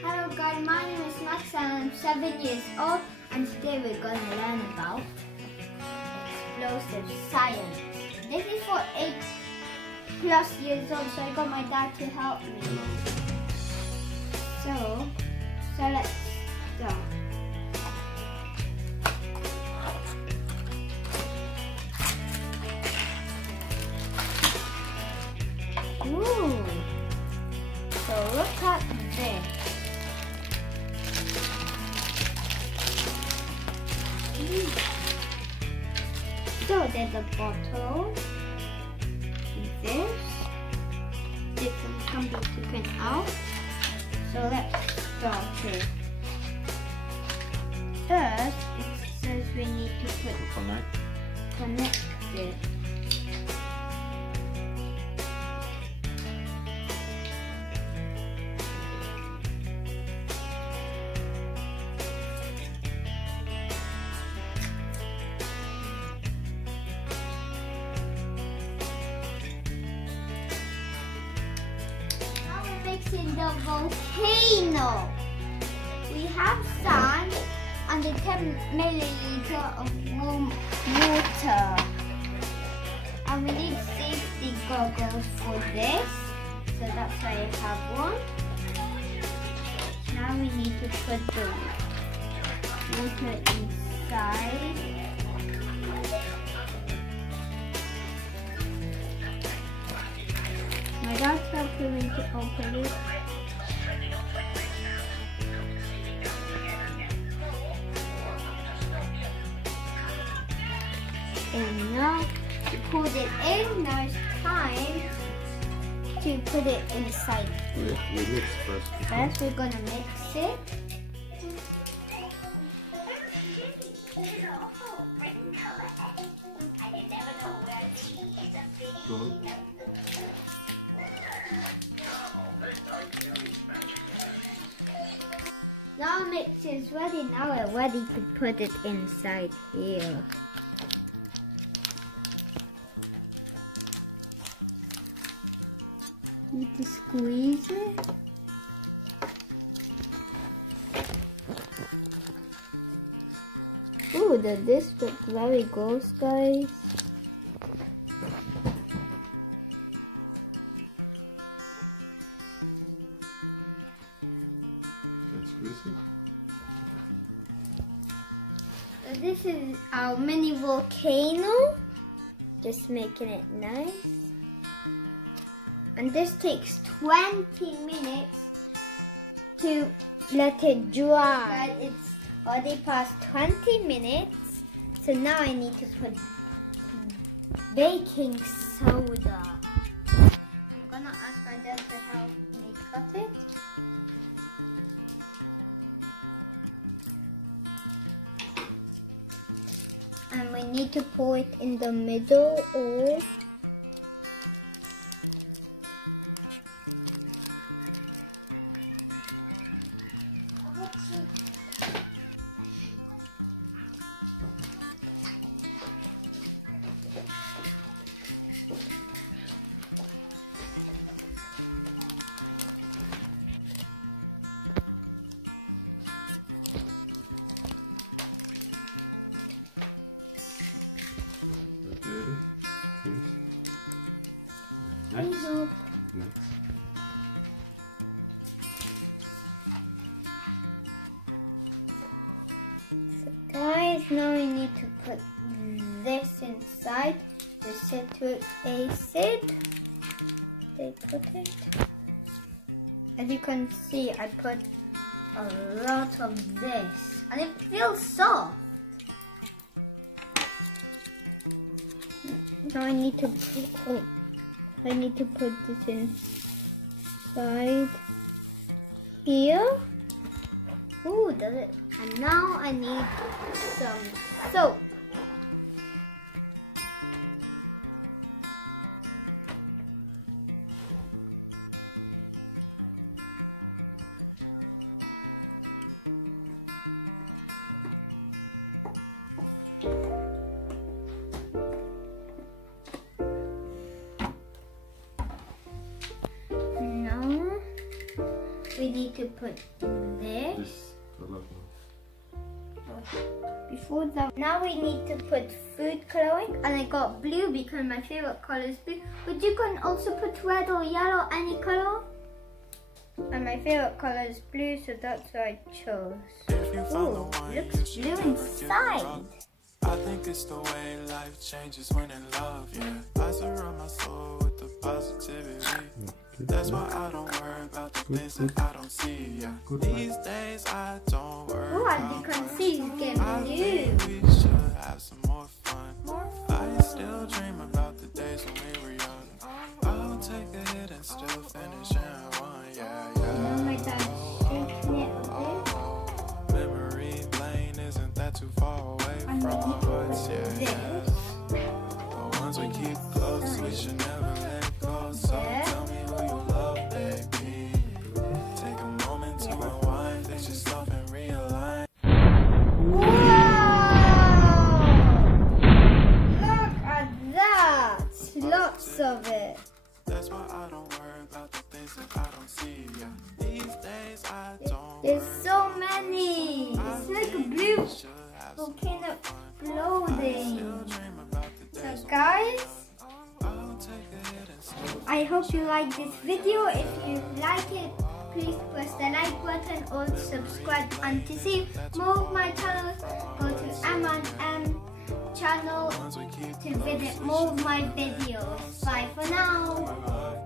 Hello guys, my name is Max and I'm 7 years old, and today we're going to learn about explosive science. This is for 8+ years old, so I got my dad to help me. So let's start. Ooh. So look at this. So there's a bottle. This can be taken out. So let's start it. First, it says we need to connect it. In the volcano, we have sand and 10 milliliter of warm water, and we need safety goggles for this, so that's why I have one. Now we need to put the water inside. My dad's helping me to open it. And now to put it in, now it's time to put it inside. We mix first. First we're gonna mix it. Go. Now our mix is ready. Now we're ready to put it inside here. Need to squeeze it. Ooh, this looks very gross, guys. So this is our mini volcano. Just making it nice. And this takes 20 minutes to let it dry. But it's already past 20 minutes. So now I need to put baking soda. I'm gonna ask my dad to help me cut it. And we need to pour it in the middle or Next. hope. Next. So guys, now we need to put this inside the citric acid. They put it. As you can see, I put a lot of this, and it feels soft. Now I need to put this inside here. Ooh, does it? And now I need some soap. we need to put this. This color. Before that, now we need to put food coloring, and I got blue because my favorite color is blue. But you can also put red or yellow, any color. And my favorite color is blue, so that's what I chose. Ooh, looks blue inside. I think it's the way life changes when in love, yeah. I surround my soul with the positivity. That's why I don't worry about the things that I don't see, yeah. These days I don't worry Oh, as about you can see, it's getting I blue. think we should have some more fun. I still dream about the days when we were young. I'll take a hit and still finish in one, yeah, yeah. Now my dad's shaking it a bit. Memory lane isn't that too far away from our hearts, yeah, yeah. The ones we keep close, we should never let go. So tell me who you love, baby. Take a moment to unwind, fix yourself and realign. Wow! Look at that! Lots of it. That's why I don't worry about the things that I don't see, yeah. These days I don't There's so many. It's like a blue should have volcano exploding. dream about the days. So guys, I'll take a hit and still I hope you like this video. If you like it, please press the like button or subscribe. And to see more of my channels, go to M&M channel ones we keep to visit more of my videos. Bye for now.